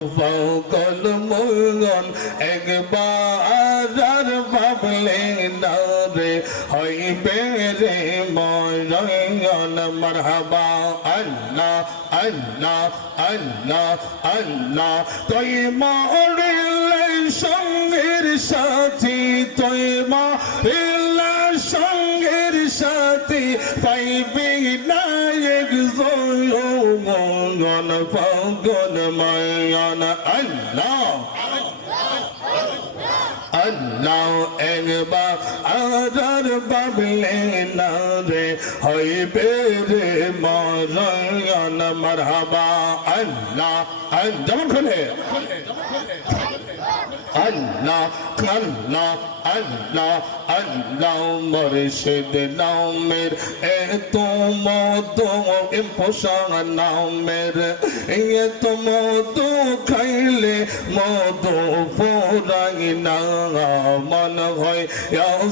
ফকল মঙ্গল একবার আর ভাবলে না রে হইবে রে মরণ মারহাবা আল্লাহ আল্লাহ আল্লাহ আল্লাহ তুই মরিলে সঙ্গের সাথী তুই মরিলে সঙ্গের সাথী পাইবে না একজন ফকল মঙ্গল আল্লাহ আল্লাহ একবার আর ভাবলে না রে হইবে রে মরণ মারহাবা আল্লাহ যেমন খুলে আল্লাহ আল্লাহ আল্লাহ আল্লাহ মুর্শিদ নামের এত মধু পোষণ নামের এত মধু খাইলে মধু ফুরাই না মন হয়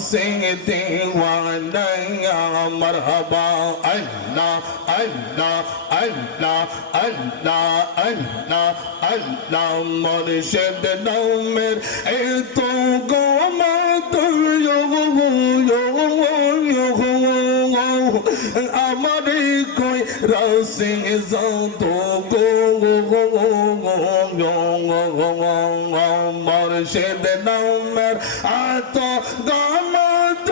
সিং দিওয়ানা মারহাবা আল্লাহ আল্লাহ আল্লাহ আল্লাহ আল্লাহ আল্লাহ মুর্শিদ নামের এত আমার কই রসিং যত মুর্শিদ নামের এত গমত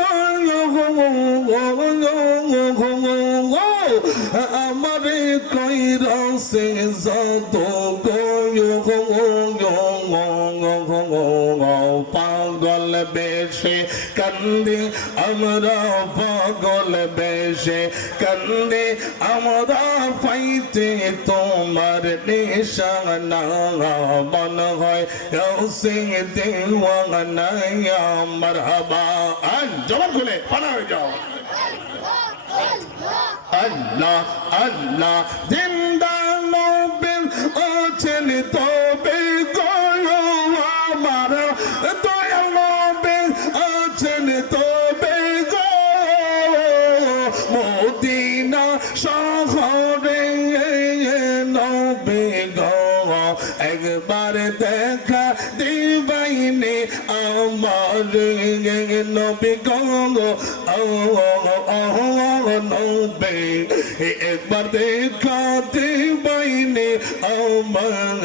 আমার কই রসিং যত পাগল বেশে কান্দি আমরা পাগল বেশে কান্দি আমরা পাইতে তোমার নিশানা মন হয় সিং দেওয়ানা মারহাবা জবান খুলে পানা হয়ে যাও আল্লাহ আল্লাহ জিন্দা নবীর আছেন তবে গো আমার দয়াল নবী আছেন তবে গো মদিনা শহরে নবী গো একবার দেখা দিবাইনি আমার নবী গো নবী একবার দেখা দিবাইনি আমার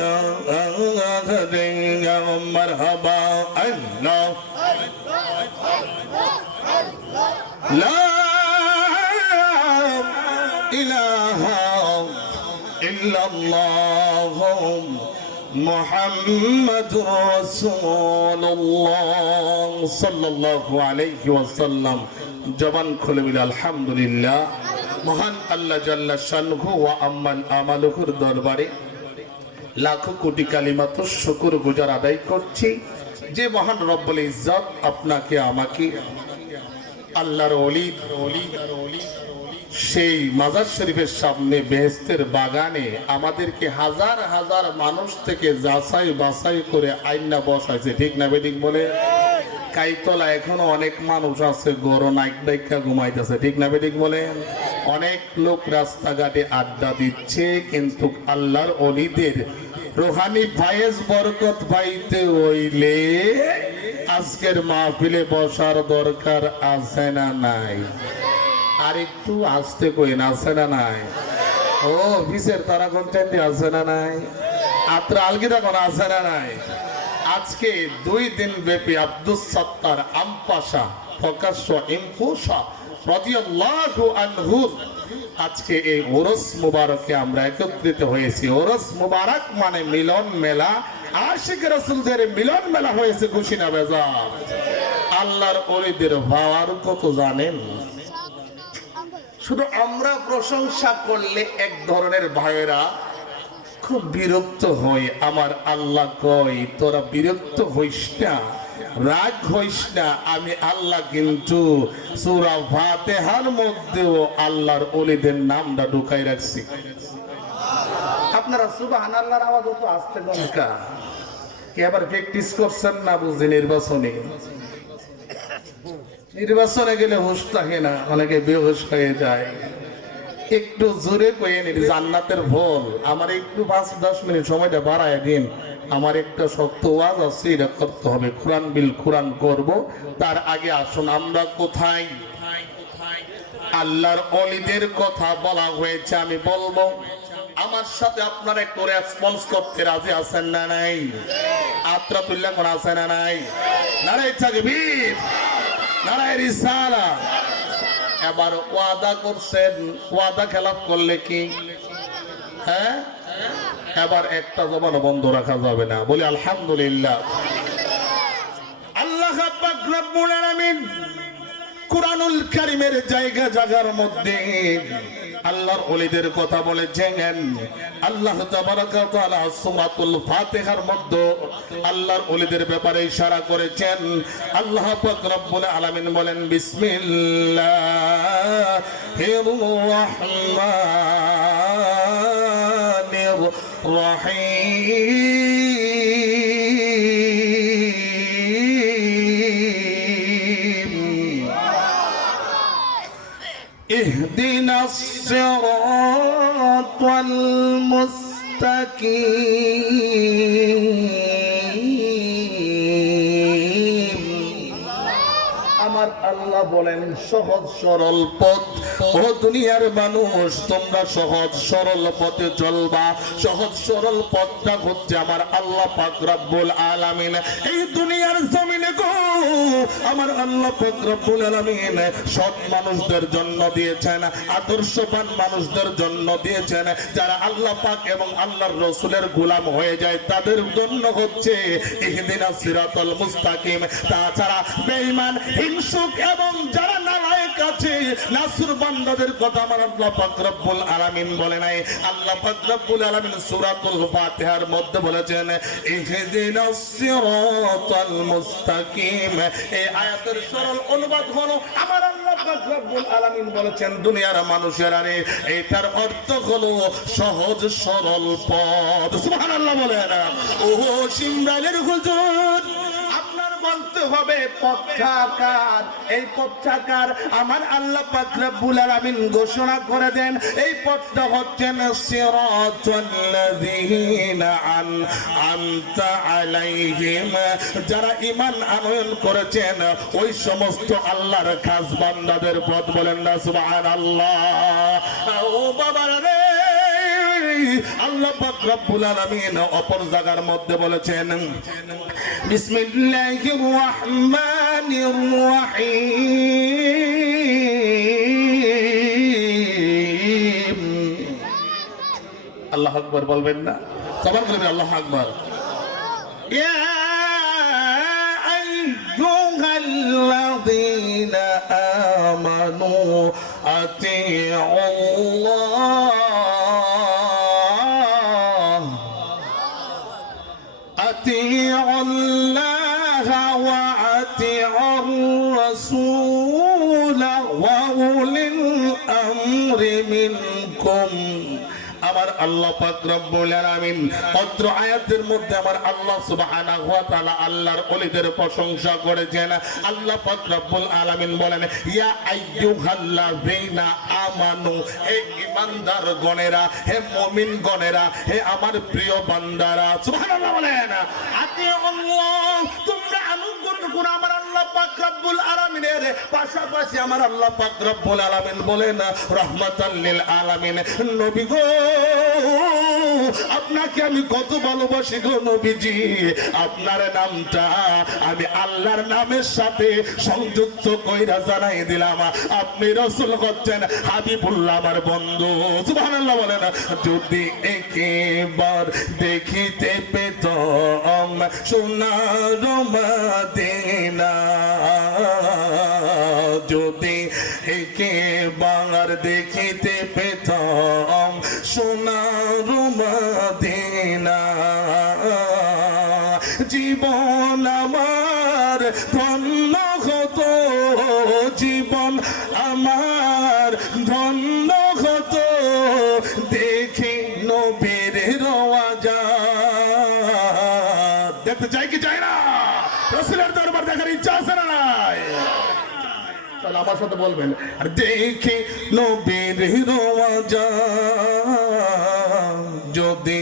মারহাবা আল্লাহ লা ইলাহা ইল্লাল্লাহ মুহাম্মাদুর রাসূলুল্লাহ সাল্লাল্লাহু আলাইহি ওয়াসাল্লাম জবান খুলে বলি আলহামদুলিল্লাহ। মহান আল্লাহ জাল্লা শানহু ওয়া আম্মান আমালুহুর দরবারে লাখো কোটি কালিমাত শুকর গুজার আদায় করছি যে মহান রব্বুল ইজ্জত আপনাকে আমাকে আল্লাহর ওলি সেই মাজার শরীফের সামনে বেহেশতের বাগানে আমাদেরকে হাজার হাজার মানুষ থেকে যাচাই বাছাই করে আইনা বসাইছে, ঠিক না বেঠিক বলে? কাইতলা এখনো অনেক মানুষ আছে গরম নাইক দেখা ঘুমাইতেছে, ঠিক না বেঠিক বলে? অনেক লোক রাস্তাঘাটে আড্ডা দিচ্ছে, কিন্তু আল্লাহর ওলিদের রুহানি ফায়েজ বরকত পাইতে হইলে আজকের মাহফিলে বসার দরকার আছে না নাই? আর একটু আসতে কই না, আছে না নাই? ও অফিসের তারা কন্টেন্ট আছে না নাই? আত্রা আলগিদা কোন আছে না নাই? আজকে 2 দিন ব্যাপী আব্দুস সাত্তার আমপাশা প্রকাশ্য ইমপুশা রাদিয়াল্লাহু আনহু আজকে এই ওরস মুবারকে আমরা একত্রিত হয়েছি। ওরস মুবারক মানে মিলন মেলা, আশিক রাসূলদের মিলন মেলা হয়েছে, খুশি না বেজার? আল্লাহর ওলিদের ভাওয়ার কত জানেন? শুধু আমরা প্রশংসা করলে এক ধরনের ভাইয়েরা খুব বিরক্ত হই। আমার আল্লাহ কই তোরা বিরক্ত হইস না, রাগ হইস না, আমি আল্লাহ কিন্তু সূরা ফাতিহার মধ্যেও আল্লাহর ওলিদের নামটা ঢুকাই রাখছি। আপনারা সুবহানাল্লাহর আওয়াজ তো আসতে দরকা কি আবার প্র্যাকটিস করছেন না বুঝি? নির্বাচনে গেলে হুঁশ থাকে না, অনেকে বেহুশ হয়ে যায়। একটু জোরে কয়ে নিন জান্নাতের ফল। আমার একটু 5-10 মিনিট সময়টা বাড়ায় দিন। আমার একটা শক্ত ওয়াজ আছে, এটা করতে হবে। কোরআন বিল কোরআন করব। তার আগে আসুন আমরা কোথায়? আল্লাহর ওলিদের কথা বলা হয়েছে, আমি বলবো। আমার সাথে আপনারা একটু রেসপন্স করতে রাজি আছেন না নাই? আত্রাতুল্লাহ কোন আছে না নাই? নারায়ে তাকবীর, নারায়ে রিসালাত। এবার ওয়াদা করছেন, ওয়াদা খেলাফ করলে কি? হ্যাঁ, এবার একটা জবান বন্ধ রাখা যাবে না। বলি আলহামদুলিল্লাহ। আল্লাহ পাক রব্বুল আলামিন কুরআনুল কারীমের জায়গা জায়গার মধ্যে আল্লাহর ওলিদের কথা বলেছেন। আল্লাহ তাবারাকা ওয়া তাআলা সূরাতুল ফাতিহার মধ্যে আল্লাহর ওলিদের ব্যাপারে ইশারা করেছেন। আল্লাহ পাক রব্বুল আলামিন বলেন বিসমিল্লাহির রহমানির রহিম। اهدنا الصراط المستقيم। আমার আল্লাহ বলেন সহজ সরল পথ। ও দুনিয়ার মানুষ, তোমরা সহজ সরল পথে চলবা। সহজ সরল পথটা হচ্ছে আমার আল্লাহ পাক রব্বুল আলামিন এই দুনিয়ার জমিনে গো আমার আল্লাহ পাক রব্বুল আলামিন সৎ মানুষদের জন্য দিয়েছেন, আদর্শবান মানুষদের জন্য দিয়েছেন। যারা আল্লাহ পাক এবং আল্লাহর রাসূলের গোলাম হয়ে যায় তাদের জন্য হচ্ছে ইহদিনাস সিরাতাল মুস্তাকিম। তাছাড়া বেঈমান, হিংসুক এবং যারা নালায়েক আছে, নাসুর বান্দাদের কথা আমার আল্লাহ পাক রব্বুল আলামিন বলে নাই। আল্লাহ পাক রব্বুল আলামিন সূরাতুল ফাতিহার মধ্যে বলেছেন ইহদিনাস সিরাতাল মুস্তাকিম। এই আয়াতের সরল অনুবাদ হলো আমার আল্লাহ পাক রব্বুল আলামিন বলেছেন দুনিয়ার মানুষেরা রে, এটার অর্থ হলো সহজ সরল পথ। সুবহানাল্লাহ বলেন। ওহো সিমরানের হুজুর, বলতে হবে পথটাকার। এই পথটাকার আমার আল্লাহ পাক রব্বুল আলামিন ঘোষণা করে দেন এই পথটা হচ্ছেন সিরাতাল্লাযীনা আন'আমতা আলাইহিম। যারা ঈমান আনয়ন করেছেন ওই সমস্ত আল্লাহর খাস বান্দাদের পথ। বলেন না সুবহানাল্লাহ। ও বাবা রে, আল্লাহ পাক রব্বুল আলামিন অপর জায়গার মধ্যে বলেছেন বিসমিল্লাহির রহমানির রহিম। আল্লাহু আকবার বলবেন না? সবার বলবেন আল্লাহু আকবার। ইয়া আইয়ুহাল্লাযীনা আমানু আতিউল্লাহ أطيعوا الله وأطيعوا الرسول وأولي الأمر منكم। আমার আল্লাহ পাক রব্বুল আলামিন অত্র আয়াতের মধ্যে আমার আল্লাহ সুবহানাহু ওয়া তাআলা আল্লাহর ওলিদের প্রশংসা করেছেন। আল্লাহ পাক রব্বুল আলামিন বলেন ইয়া আইয়ুহাল্লাযীনা আমানু, হে ঈমানদার গণেরা, হে মুমিন গণেরা, হে আমার প্রিয় বান্দারা। সুবহানাল্লাহ বলেন। আতিউল্লাহ, তোমরা আনুগত্য করো আমার আল্লাহ পাক রব্বুল আলামিনের। পাশাপাশি আমার আল্লাহ পাক রব্বুল আলামিন বলেন রাহমাতাল লিল আলামিন। নবী গো, আপনাকে আমি কত ভালোবাসি গো নবীজি। আপনার নামটা আমি আল্লাহর নামের সাথে সংযুক্ত কইরা জানাই দিলাম। আপনি রাসূল হচ্ছেন হাবিবুল্লাহ, আমার বন্ধু। সুবহানাল্লাহ বলেন। যদি একবার দেখিতে পেতাম সোনার মদিনা, যদি একবার দেখিতে পেতাম সোনার মদিনা, জীবন আমার ধন্য হতো, জীবন আমার ধন্য হতো দেখে নবীর রওজা। দেখতে চাই কি চাই না? রাসূলের দরবার দেখার ইচ্ছা আছে না নাই? তাহলে আমার সাথে বলবেন, আর দেখি নবীর রওজা যদি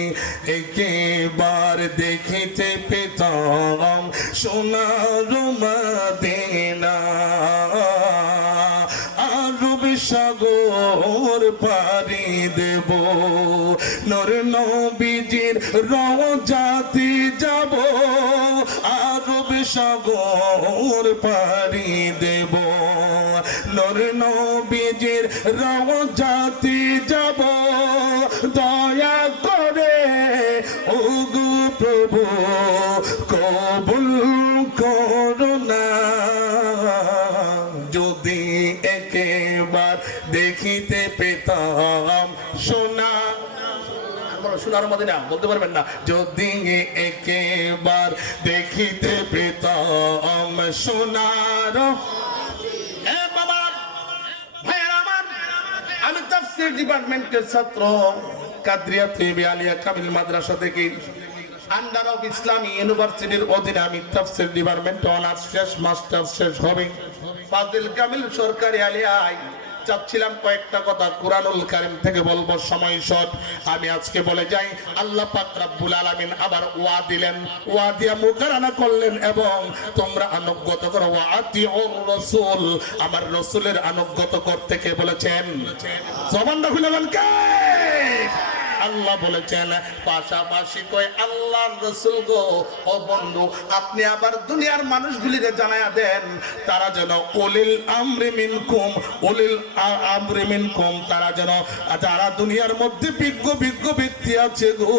একবার দেখিতে পেতাম সোনার মদিনা, আরব সাগর পাড়ি দেব, নূর নবীজির রওজাতে যাব, আরব সাগর পাড়ি দেব, নূর নবীজির রওজাতে যাব, দয়া করে ওগো প্রভু কবুল করুণা, যদি একবার দেখিতে পেতাম সোনা, সোনার মদিনা বলতে পারবেন না, যদি একবার দেখিতে পেতাম সোনার। বাবা ভাইয়ের আমার, আমি তাফসীর ডিপার্টমেন্টের ছাত্র, কাদরিয়া তৈয়বা আলিয়া কামিল মাদ্রাসা থেকে আন্ডার অফ ইসলামী ইউনিভার্সিটির অধীনে আমি তাফসীর ডিপার্টমেন্ট অনার্স শেষ, মাস্টার্স শেষ হবে। ফাজিল কামিল সরকারি আলিয়ায় চাচ্ছিলাম কয়েকটা কথা কুরআনুল কারীম থেকে বলবো, সময় শর্ট। আমি আজকে বলে যাই, আল্লাহ পাক রব্বুল আলামিন আবার ওয়াদ দিলেন, ওয়াদ দিয়া মুকারানা করলেন, এবং তোমরা আনুগত্য করো, ওয়া আতিউর রাসূল, আমার রাসূলের আনুগত্য করতে কে বলেছেন? জবানটা খুলে বলেন কে? আল্লাহ বলেছেন। পাশাপাশি কয় আল্লাহর রাসূল গো, ও বন্ধু আপনি আবার দুনিয়ার মানুষগুলিকে জানায়া দেন তারা যেন উলিল আমরি মিনকুম, উলিল আমরি মিনকুম, তারা যেন, যারা দুনিয়ার মধ্যে বিজ্ঞ ব্যক্তি আছে গো,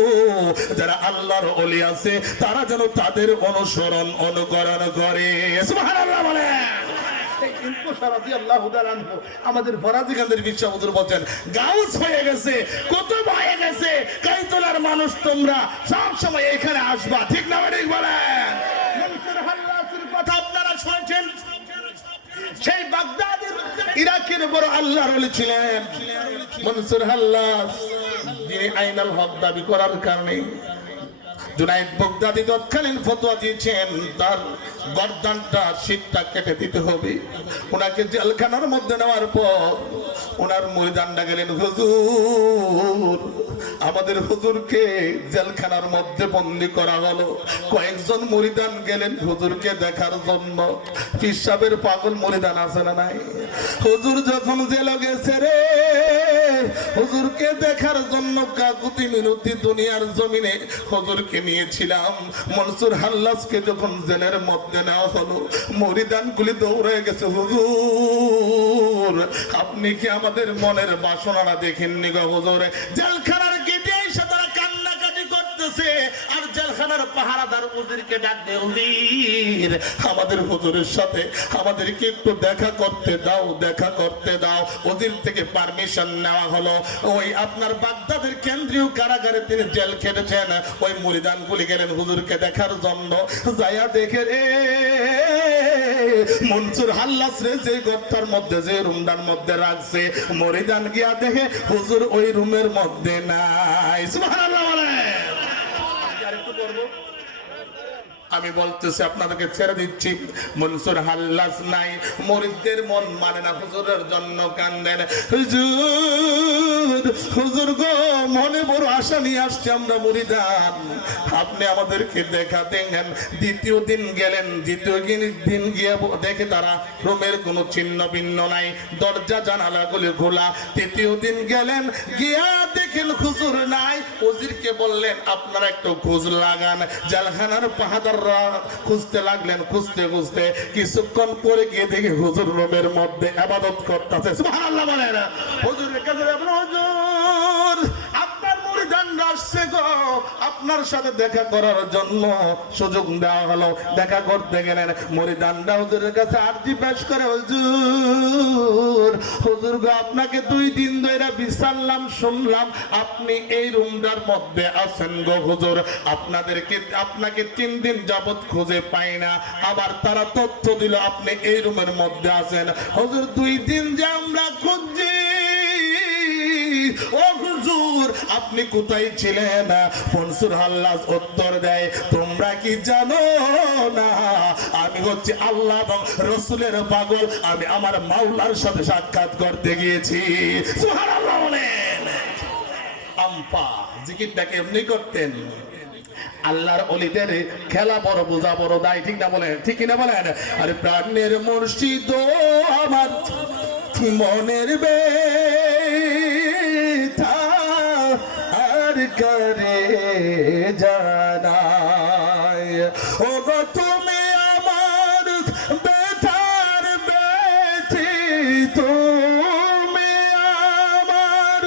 যারা আল্লাহর ওলি আছে, তারা যেন তাদের অনুসরণ অনুকরণ করে। সুবহানাল্লাহ বলেন। আমাদের ফরাজি গান্ধীর বিশ্বাস হুজুর বলছেন, গাউস হয়ে গেছে, কুতুব হয়ে গেছে, কাইতলার মানুষ তোমরা সব সময় এখানে আসবা, ঠিক না ঠিক বলেন? মনসুর হাল্লাসের কথা আপনারা শুনেছেন, সেই বাগদাদের ইরাকের বড় আল্লাহর ওলি ছিলেন মনসুর হাল্লাস, যিনি আইনাল হক দাবি করার কারণে জুনায়েদ বাগদাদি তৎকালীন ফতোয়া দিয়েছেন তার গর্দানটা, শীতটা কেটে দিতে হবে। ওনাকে জেলখানার মধ্যে নেওয়ার পর ওনার মুরিদানরা গেলেন, হুজুর আমাদের হুজুরকে জেলখানার মধ্যে বন্দী করা হলো। কয়েকজন মুরিদান গেলেন হুজুরকে দেখার জন্য। পীর সাহেবের পাগল মুরিদান আছে না নাই? হুজুর যখন জেলে গেছে রে, হুজুরকে দেখার জন্য কাকুতি মিনতি দুনিয়ার জমিনে হুজুরকে নিয়েছিলাম। মনসুর হাল্লাসকে যখন জেলের মধ্যে নেওয়া হলো, মুরিদান গুলি দৌড়ে গেছে, হুজুর আপনি কি আমাদের মনের বাসনাটা দেখেননি গো হুজুর? জেলখানার গেটে এসে তারা কান্নাকাটি করতেছে, আর জেলখানার পাহারাদার উজিরকে ডাক দে, উজির আমাদের হুজুরের সাথে আমাদেরকে একটু দেখা করতে দাও, দেখা করতে দাও। উজির থেকে পারমিশন নেওয়া হলো। ওই আপনার বাগদাদের কেন্দ্রীয় কারাগারে তিনি জেল খেটেছেন। ওই মুরিদান গুলি গেলেন হুজুরকে দেখার জন্য। যায়া দেখে রে মনসুর হাল্লাস রে যে গর্তার মধ্যে, যে রুমটার মধ্যে রাখছে, মুরিদান গিয়া দেখে হুজুর ওই রুমের মধ্যে নাই। সুবহানাল্লাহ বলেন। আরেকটু করবো, আমি বলতেছি আপনাদেরকে ছেড়ে দিচ্ছি। মনসুর হাল্লাস নাই, মুরিদদের মন মানে না, হুজুরের জন্য কান্দেন। হুজুর হুজুর গো, মনে বড় আশা নিয়ে আসছি আমরা মুরিদান, আপনি আমাদেরকে দেখা দেন। দ্বিতীয় দিন গেলেন, দ্বিতীয় দিন গিয়ে দেখে তারা রুমের কোনো চিহ্ন ভিন্ন নাই, দরজা জানালাগুলি খোলা। তৃতীয় দিন গেলেন, গিয়া দেখেন হুজুর নাই। উজিরকে বললেন আপনারা একটু খোঁজ লাগান। জেলখানার পাহাদার খুঁজতে লাগলেন, খুঁজতে খুঁজতে কিছুক্ষণ পরে গিয়ে দেখে হুজুর রুমের মধ্যে ইবাদত করতেছে। সুবহানাল্লাহ বলেন। হুজুরের কাছে হুজুর আপনার মুরিদানরা আসছে গো, আপনার সাথে দেখা করার জন্য সুযোগ দেওয়া হলো। দেখা করতে গেলেন, মুরিদানরা হুজুরের কাছে আরজি পেশ করে, হুজুর হুজুর গো আপনাকে 2 দিন ধরে বিচারলাম, শুনলাম আপনি এই রুমটার মধ্যে আছেন গো হুজুর, আপনাকে 3 দিন যাবত খুঁজে পাই না। আবার তারা তথ্য দিল আপনি এই রুমের মধ্যে আছেন। হুজুর 2 দিন যে আমরা খুঁজছি, ও হুজুর আপনি কোথায় ছিলেন? মনসুর হাল্লাস উত্তর দেয়, তোমরা তোমরা কি জানো না আমি হচ্ছে আল্লাহ এবং রসুলের পাগল, আমি আমার মাওলার সাথে সাক্ষাৎ করতে গিয়েছি। সুবহানাল্লাহ বলেন। আম্পা জিকিরটাকে এমনি করতেন। আল্লাহর ওলিদের খেলা বড় বোঝা বড় দায়, ঠিক না বলেন? ঠিক কিনা বলেন? আরে প্রাণের মুর্শিদ আমার মনের ব্যথা আর করে জানায়, ও গো তুমি আমার ব্যথার ব্যথি, তুমি আমার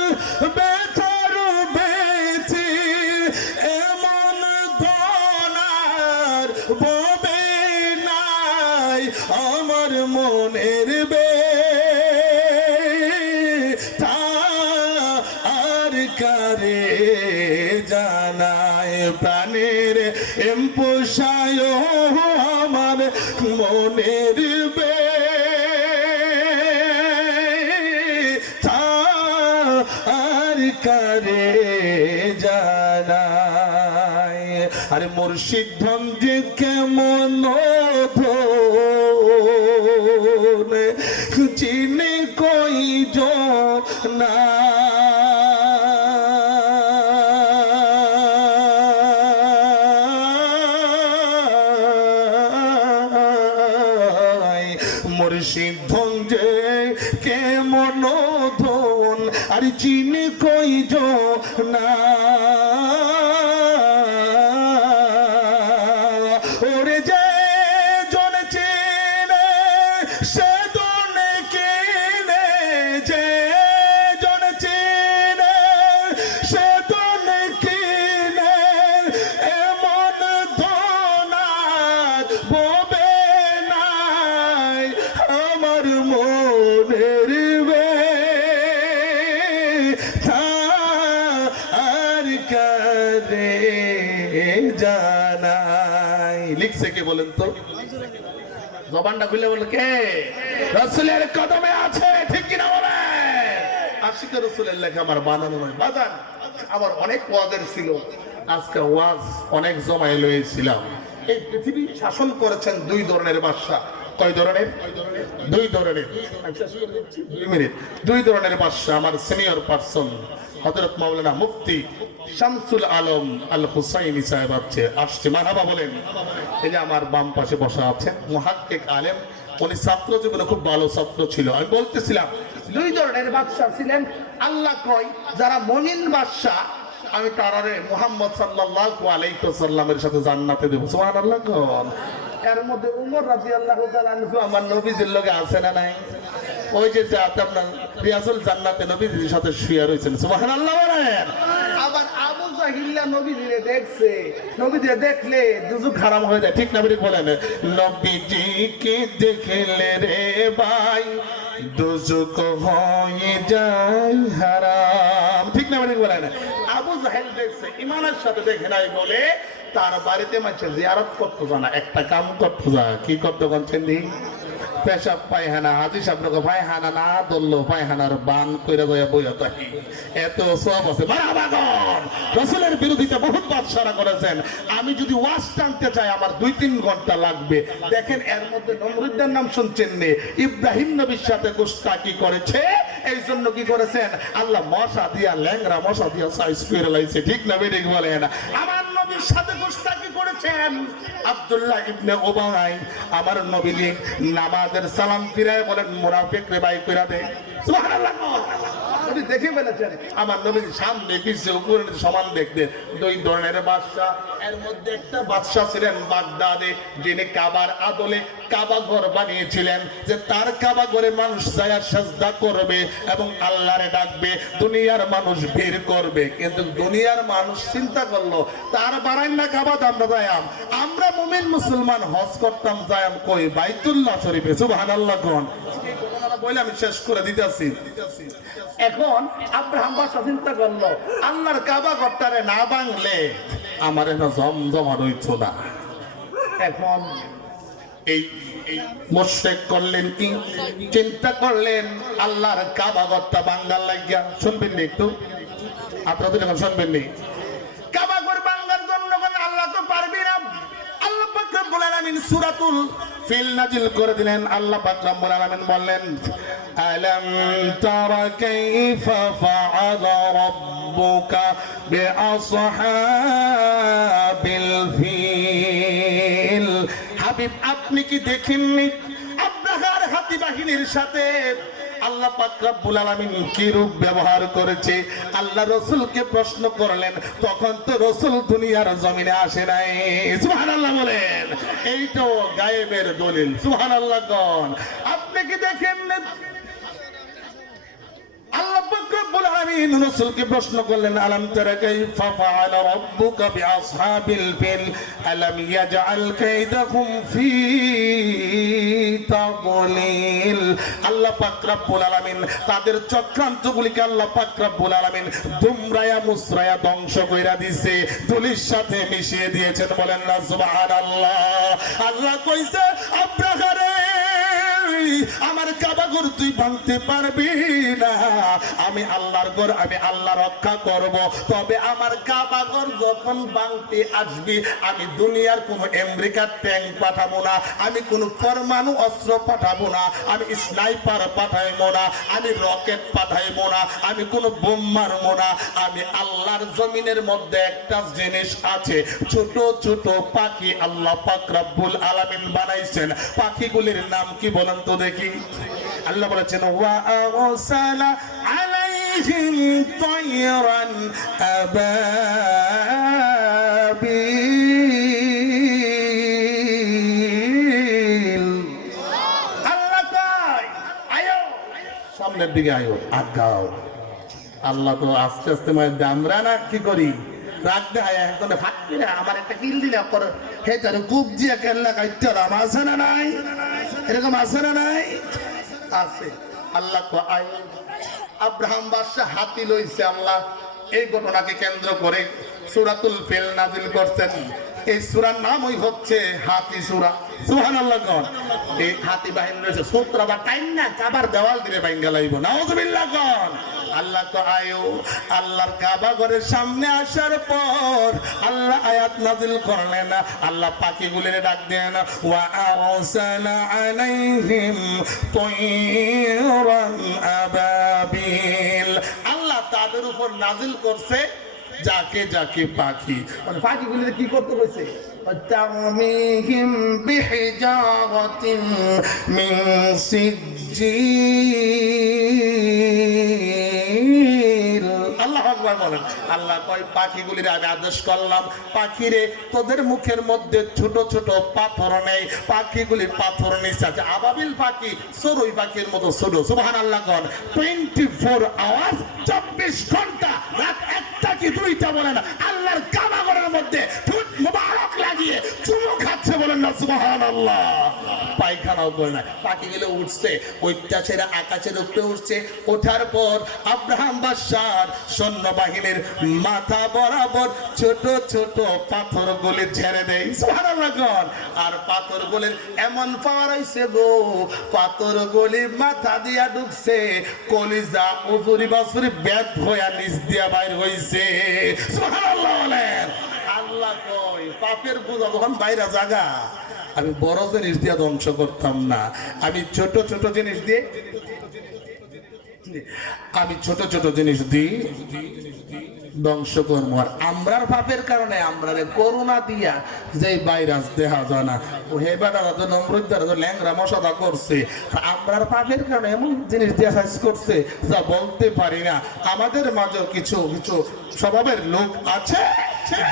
ব্যথার ব্যথি, এমন ধনার ববে নাই আমার মনের ব্যথা আর কারে জানায়, প্রাণের পোষায় আমার মনের ব্যথা আর কারে জানায়। আরে মুর্শিদ ধনজি কেমন চিনি কই না, মুর্শিদ ধনজি কেমন ধন আর চিনি কই না, ওরে যে জন চিনে সে দন কিনে, যে জন চিনে সে দন কিনে, এমন ধনার ববে নাই আমার মনের ব্যথা আর কারে জানাই। লিখছে কে বলেন তো? জবানটা খুলে বলে কে? রাসূলের কদমে আছে, ঠিক কিনা বলে? আশিক রাসূলের লেখা, আমার বানানো নয়। বাজান আমার অনেক ওয়াজের ছিল, আজকে ওয়াজ অনেক জমাই লয়েছিলাম। এই পৃথিবী শাসন করেছেন দুই ধরনের বাদশা। কয় ধরনের? দুই ধরনের। 2 মিনিট। দুই ধরনের বাদশা। আমার সিনিয়র পারসন হযরত মাওলানা মুফতি শামসুল আলম আল হুসাইনি সাহেব আসছে, মারহাবা বলেন। এই যে আমার বাম পাশে বসা আছেন মুহাক্কিক আলেম, উনি ছাত্র জীবনে খুব ভালো ছাত্র ছিল। আমি বলতেছিলাম দুই ধরনের বাদশা ছিলেন। আল্লাহ কয় যারা মুমিন বাদশা আমি তারারে মুহাম্মদ সাল্লাল্লাহু আলাইহি ওয়াসাল্লামের সাথে জান্নাতে দেব। সুবহানাল্লাহ কোন? এর মধ্যে উমর রাদিয়াল্লাহু তাআলা আনহু আমার নবীজির লগে আছে না নাই? ওই যে আপনার রিয়াজুল জান্নাতে নবীজির সাথে শুয়ে রয়েছেন। সুবহানাল্লাহ বলেন। আবার আবু জাহিল্লা নবীজিরে দেখছে, নবীজিরে দেখলে দুজুক হারাম হয়ে যায়, ঠিক না ঠিক বলেন? নবীজিকে দেখলে রে ভাই দুজুক হয়ে যায় হারাম, ঠিক না ঠিক বলেন? আবু জাহেল দেখছে, ইমানের সাথে দেখে নাই বলে তার বাড়িতে মাঝে জিয়ারত করতে জানা, একটা কাম করতে যা। কি করতে বলছেন? পেশাব পায়খানা হাজি সাহেব পায়খানা না ধরলো, পায়খানার বান করে যায় বইয়া থাকি, এত সব আছে। রাসূলের বিরোধিতা বহুত বাদশারা করেছেন। আমি যদি ওয়াজ টানতে চাই আমার 2-3 ঘন্টা লাগবে। দেখেন এর মধ্যে নমরুদের নাম শুনছেন নে, ইব্রাহিম নবীর সাথে গোস্তাকি করেছে। এই জন্য কি করেছেন? আল্লাহ মশা দিয়া, ল্যাংরা মশা দিয়া সাইজ করে লাইছে, ঠিক না বেঠিক বলেন? আমার নবীর সাথে গোস্তাকি করেছেন আব্দুল্লাহ ইবনে উবাই। আমার নবী নামাজের সালাম ফিরায় বলেন মুনাফিক রে বাই কইরা দে। সুবহানাল্লাহ। নবী দেখে ফেলেছেন আমার নবীর সামনে পিছে উপরে সমান দেখতেন। দুই ধরনের বাদশা। এর মধ্যে একটা বাদশা ছিলেন বাগদাদে, যিনি কাবার আদলে কাবা ঘর বানিয়েছিলেন, যে তার কাবা ঘরে মানুষ যায় সাজদা করবে এবং আল্লাহরে ডাকবে, দুনিয়ার মানুষ ভিড় করবে। কিন্তু দুনিয়ার মানুষ চিন্তা করলো তার বাড়াইন না কাবা আমরা যাইম, আমরা মুমিন মুসলমান হজ করতাম যাইম কই? বাইতুল্লাহ শরীফে। সুবহানাল্লাহ কোন? বলে আমি শেষ করে দিতেছি। এখন আব্রাহাম বাদশা চিন্তা করলো আল্লাহর কাবা ঘরটারে না ভাঙলে আমার এখানে জমজমা রইত না। এখন এই মুশরিক করলেন কি? চিন্তা করলেন আল্লাহর কাবা ঘরটা ভাঙার লাগিয়া। শুনবেন নি একটু? আপনারা তো এখন শুনবেন নি? কাবা ঘর ভাঙার জন্য আল্লাহ তো পারবি না, রব্বুল আলামিন সূরাতুল ফিল নাজিল করে দিলেন। আল্লাহ পাক রব্বুল আলামিন বললেন, আলাম তারা কাইফা ফাআলা রাব্বুকা বিআসহাবিল ফিল। হাবিব, আপনি কি দেখেননি আব্রাহার হাতি বাহিনীর সাথে আল্লাহ পাক রব্বুল আলামিন কি রূপ ব্যবহার করেছে? আল্লাহ রাসূলকে প্রশ্ন করলেন, তখন তো রাসূল দুনিয়ার জমিনে আসে নাই। সুবহানাল্লাহ বলেন। এইটাও গায়েবের দলিল। সুবহানাল্লাহ কোন। আপনি কি দেখেন না? আল্লাহ পাক রব্বুল আলামিন রাসূলকে প্রশ্ন করলেন, আলাম তারা কাইফা ফাআলা রাব্বুকা বিআসহাবিল ফিল আলাম ইয়াজআল কাইদাহুম ফি তাদলিল। আল্লাহ পাক রব্বুল আলামিন তাদের চক্রান্তগুলিকে আল্লাহ পাক রব্বুল আলামিন দুমরায়া মুসরায়া ধ্বংস কইরা দিয়েছে, ধুলির সাথে মিশিয়ে দিয়েছেন। বলেন না সুবহানাল্লাহ। আল্লাহ কইছে, আব্রাহারে আমার কাবা ঘর তুই ভাঙতে পারবি না। আমি আল্লাহর ঘর, আমি আল্লাহ রক্ষা করব। তবে আমার কাবা ঘর যখন ভাঙতে আসবি, আমি দুনিয়ার কোন আমেরিকার ট্যাঙ্ক পাঠাবো না, আমি কোন পরমাণু অস্ত্র পাঠাবো না, আমি স্নাইপার পাঠাইবো না, আমি রকেট পাঠাইবো না, আমি কোন বোম মারবো না। আমি আল্লাহর জমিনের মধ্যে একটা জিনিস আছে, ছোট ছোট পাখি আল্লাহ পাক রব্বুল আলামিন বানাইছেন। পাখিগুলির নাম কি বলেন তো দেখি? আল্লাহ বলেছেন, ওয়া আরসালা আলাইহিম তায়রান আবাবিল। আল্লাহ কয়, আয়ো সামনের দিকে, আয়ো আগাও। আল্লাহ তো আস্তে আস্তে আমরা না কি করি, রাগ দেখায় এখন ফাঁকি না, আমার একটা কিল দিলে পরে হে তার কুপ দিয়ে কেল্লা কাটতে আছে না নাই? এরকম আছে না নাই? আছে। আল্লাহ তো আব্রাহাম বাদশা হাতি লইছে। আল্লাহ এই ঘটনাকে কেন্দ্র করে সূরাতুল ফিল নাজিল করছেন। এই সূরার নামই হচ্ছে হাতি সূরা। সুবহানাল্লাহ কোন। এই হাতি বাহিনী রয়েছে, সূত্রা বা টাইম না কাবার দেওয়াল দিয়ে বাইঙ্গা লাইব। নাউযুবিল্লাহ কোন। আল্লাহ তো আয়ো আল্লাহর কাবা ঘরের সামনে আসার পর আল্লাহ আয়াত নাজিল করলেন। আল্লাহ পাখিগুলির ডাক দেন, ওয়া আরসালা আলাইহিম তায়রান আবাবিল। আল্লাহ তাদের উপর নাজিল করছে যাকে যাকে পাখি, মানে পাখিগুলির কি করতে কইছে? তারমিহিম বিহিজারাতিন মিন সিজ্জিল। আল্লাহু আকবার বলেন। আল্লাহ কয় পাখিগুলির আমি আদেশ করলাম, পাখিরে তোদের মুখের মধ্যে ছোট ছোট পাথর নেই, পাখিগুলি পাথর নিচ্ছে। আবাবিল পাখি চড়ুই পাখির মতো ছোট। সুবহানাল্লাহ কোন। 24 আওয়ার্স 24 ঘন্টা, রাত একটা কি দুইটা বলেন আল্লাহর কাবা ঘরের মধ্যে ঠোঁট মোবারক লাগিয়ে চুমু খাচ্ছে। বলেন না সুবহানাল্লাহ। পায়খানাও করে না, পাখিগুলো উঠছে, ওইটা ছেড়ে আকাশের উপরে উঠছে। ওঠার পর আব্রাহাম বাদশার সৈন্যবাহিনীর মাথা বরাবর ছোট ছোট পাথরগুলি ছেড়ে দেয়। সুবহানাল্লাহ কোন। আর পাথরগুলির এমন পাওয়ার হইছে গো, পাথরগুলি মাথা দিয়া ঢুকছে, কলিজা উজুরি বাসুরি ব্যাত হইয়া নিচ দিয়া বাইর হইছে। সুবহানাল্লাহ বলেন। আল্লাহ কয় পাপের বোঝা যখন বাইরে জাগা, আমি বড় জিনিস দিয়ে ধ্বংস করতাম না, আমি ছোট ছোট জিনিস দিয়ে, আমি ছোট ছোট জিনিস দিই ধ্বংস করবো। আর আমরার পাপের কারণে আমরা করোনা দিয়া যে ভাইরাস দেখা যায় না, ও হে বেটা তো নম্রদার ল্যাংরা মশাদা করছে, আমরার পাপের কারণে এমন জিনিস দিয়া সাইজ করছে যা বলতে পারি না। আমাদের মাঝেও কিছু কিছু স্বভাবের লোক আছে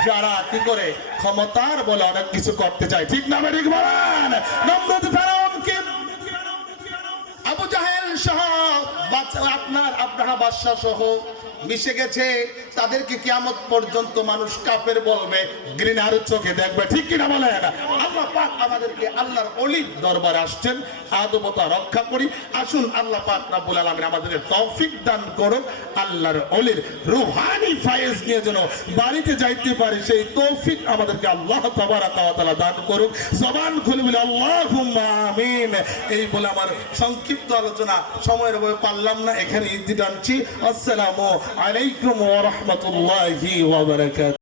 যারা কি করে ক্ষমতার বলে অনেক কিছু করতে চায়। ঠিক না ঠিক বলেন? নমরুদ ফেরাউনকে আবু জাহেল সহ আপনার আব্রাহা বাদশা সহ মিশে গেছে, তাদেরকে কিয়ামত পর্যন্ত মানুষ কাফের বলবে, ঘৃণার চোখে দেখবে। ঠিক কিনা বলেন? আল্লাহ পাক আমাদেরকে আল্লাহর ওলির দরবারে আসছেন, আদবতা রক্ষা করি। আসুন আল্লাহ পাক রব্বুল আলামিন আমাদেরকে তৌফিক দান করুন, আল্লাহর ওলির রূহানি ফায়েজ নিয়ে যেন বাড়িতে যাইতে পারি, সেই তৌফিক আমাদেরকে আল্লাহ তাবারাক ওয়া তাআলা দান করুন। জবান খুলে বলি আল্লাহুম্মা আমিন। এই বলে আমার সংক্ষিপ্ত আলোচনা সময়ের অভাবে পারলাম না, এখানে ইতি টানছি। আসসালামু আলাইকুম ওয়া রাহমাতুল্লাহি ওয়া বারাকাতুহু।